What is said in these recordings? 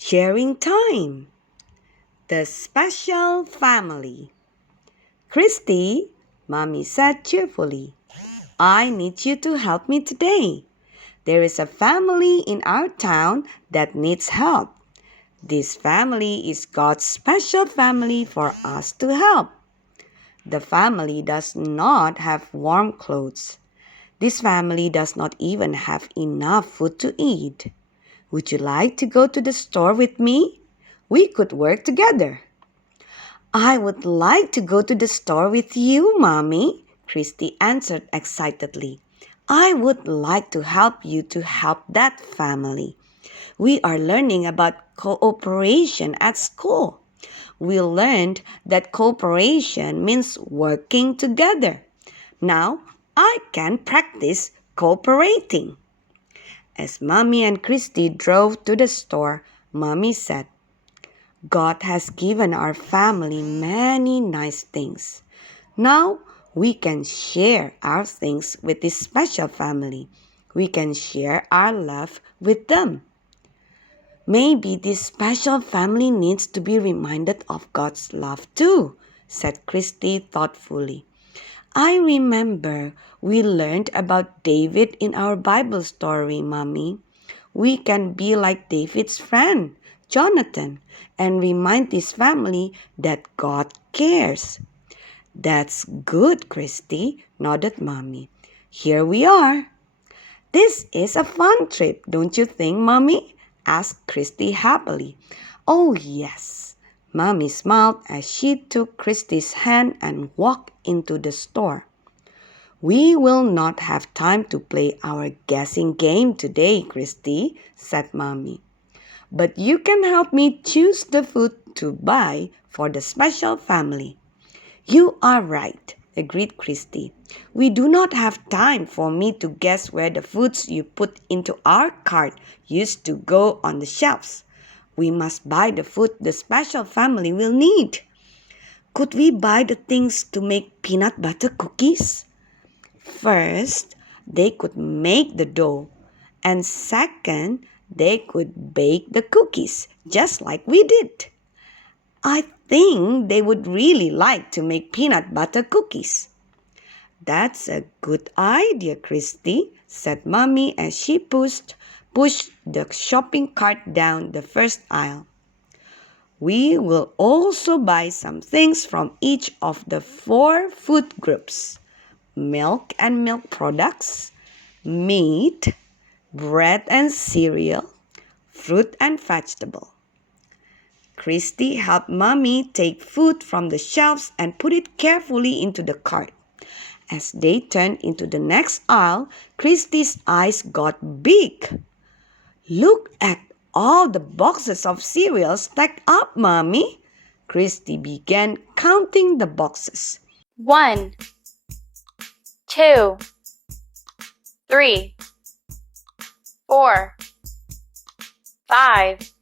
Sharing time. The special family. Christy, Mommy said cheerfully, I need you to help me today. There is a family in our town that needs help. This family is God's special family for us to help. The family does not have warm clothes. This family does not even have enough food to eat. Would you like to go to the store with me? We could work together. I would like to go to the store with you, Mommy, Christy answered excitedly. I would like to help you to help that family. We are learning about cooperation at school. We learned that cooperation means working together. Now I can practice cooperating. As Mommy and Christy drove to the store, Mommy said, God has given our family many nice things. Now we can share our things with this special family. We can share our love with them. Maybe this special family needs to be reminded of God's love too, said Christy thoughtfully. I remember we learned about David in our Bible story, Mommy. We can be like David's friend, Jonathan, and remind this family that God cares. That's good, Christy, nodded Mommy. Here we are. This is a fun trip, don't you think, Mommy? Asked Christy happily. Oh, yes. Mommy smiled as she took Christy's hand and walked into the store. We will not have time to play our guessing game today, Christy, said Mommy. But you can help me choose the food to buy for the special family. You are right, agreed Christy. We do not have time for me to guess where the foods you put into our cart used to go on the shelves. We must buy the food the special family will need. Could we buy the things to make peanut butter cookies? First, they could make the dough, and second, they could bake the cookies, just like we did. I think they would really like to make peanut butter cookies. That's a good idea, Christy, said Mommy as she pushed the shopping cart down the first aisle. We will also buy some things from each of the 4 food groups: milk and milk products, meat, bread and cereal, fruit and vegetable. Christy helped Mommy take food from the shelves and put it carefully into the cart. As they turned into the next aisle, Christy's eyes got big. Look at all the boxes of cereal stacked up, Mommy. Christy began counting the boxes. 1, 2, 3, 4, 5,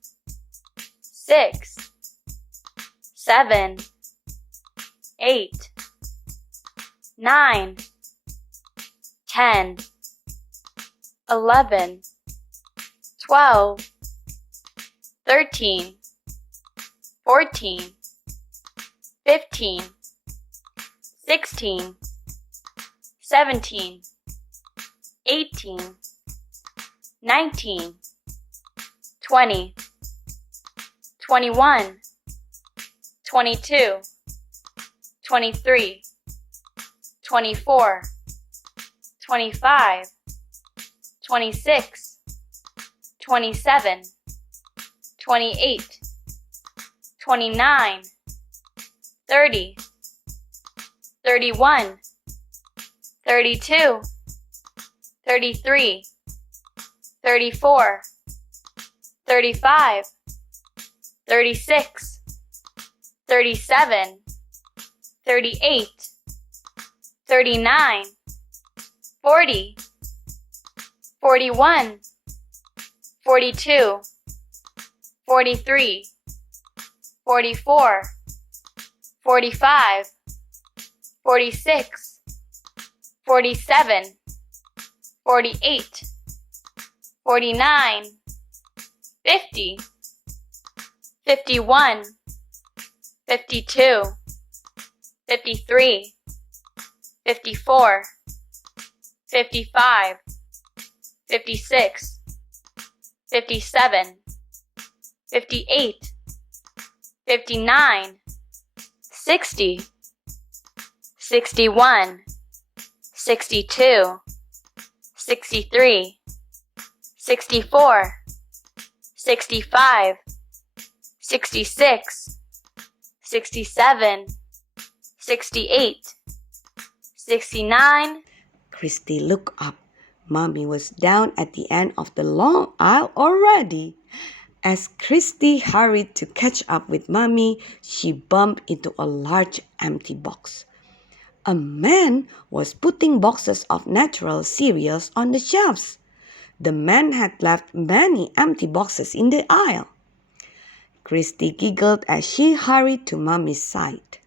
6, 7, 8, 9, 10, 11, 12, 13, 14, 15, 16, 17, 18, 19, 20, 21, 22, 23, 24, 25, 26, 27, 28, 29, 30, 31, 32, 33, 34, 35, 36, 37, 38, 39, 40, 41, 42, 43, 44, 45, 46, 47, 48, 49, 50, 51, 52, 53, 54, 55, 56, 57, 58, 59, 60, 61, 62, 63, 64, 65, 66, 67, 68, 69. Christy looked up. Mommy was down at the end of the long aisle already. As Christy hurried to catch up with Mommy, she bumped into a large empty box. A man was putting boxes of natural cereals on the shelves. The man had left many empty boxes in the aisle. Christy giggled as she hurried to Mommy's side.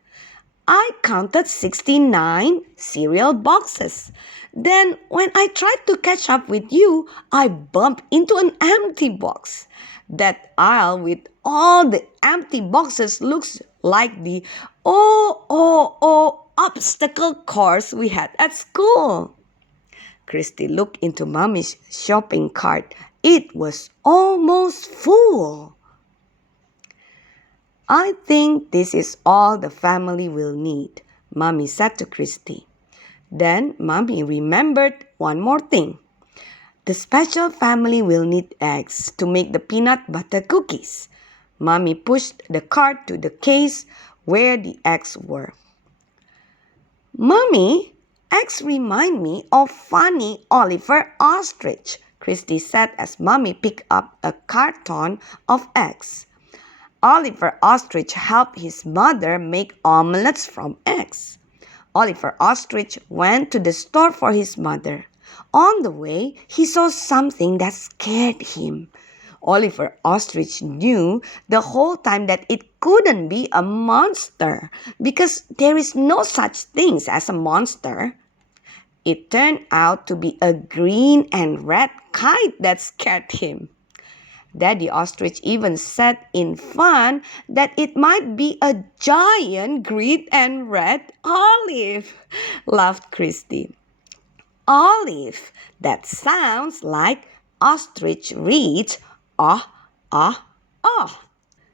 I counted 69 cereal boxes. Then, when I tried to catch up with you, I bumped into an empty box. That aisle with all the empty boxes looks like the obstacle course we had at school. Christy looked into Mommy's shopping cart. It was almost full. I think this is all the family will need, Mommy said to Christy. Then Mommy remembered one more thing. The special family will need eggs to make the peanut butter cookies. Mommy pushed the cart to the case where the eggs were. Mommy, eggs remind me of funny Oliver Ostrich, Christy said as Mommy picked up a carton of eggs. Oliver Ostrich helped his mother make omelets from eggs. Oliver Ostrich went to the store for his mother. On the way, he saw something that scared him. Oliver Ostrich knew the whole time that it couldn't be a monster because there is no such thing as a monster. It turned out to be a green and red kite that scared him. Daddy Ostrich even said in fun that it might be a giant green and red olive, laughed Christy. Olive, that sounds like ostrich reads, ah, ah, ah.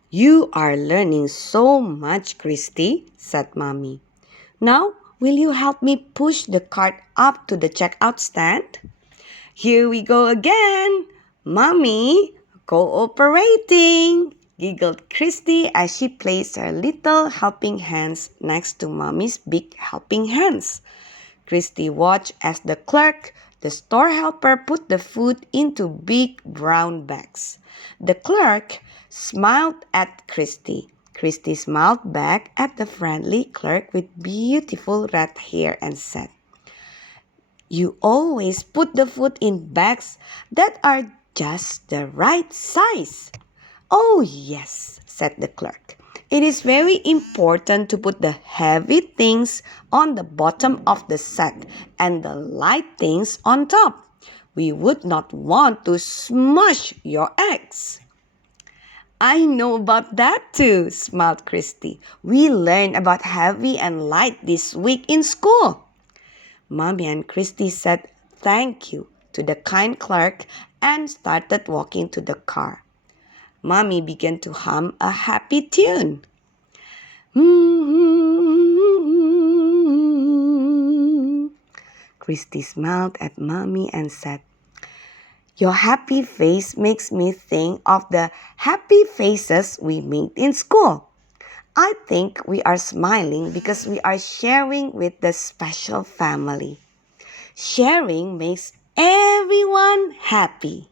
You are learning so much, Christy, said Mommy. Now, will you help me push the cart up to the checkout stand? Here we go again. Mommy, cooperating, giggled Christy as she placed her little helping hands next to Mommy's big helping hands. Christy watched as the clerk, the store helper, put the food into big brown bags. The clerk smiled at Christy. Christy smiled back at the friendly clerk with beautiful red hair and said, You always put the food in bags that are just the right size. Oh, yes, said the clerk. It is very important to put the heavy things on the bottom of the sack and the light things on top. We would not want to smush your eggs. I know about that too, smiled Christy. We learned about heavy and light this week in school. Mommy and Christy said thank you to the kind clerk and started walking to the car. Mommy began to hum a happy tune. Christy smiled at Mommy and said, Your happy face makes me think of the happy faces we made in school. I think we are smiling because we are sharing with the special family. Sharing makes everyone happy.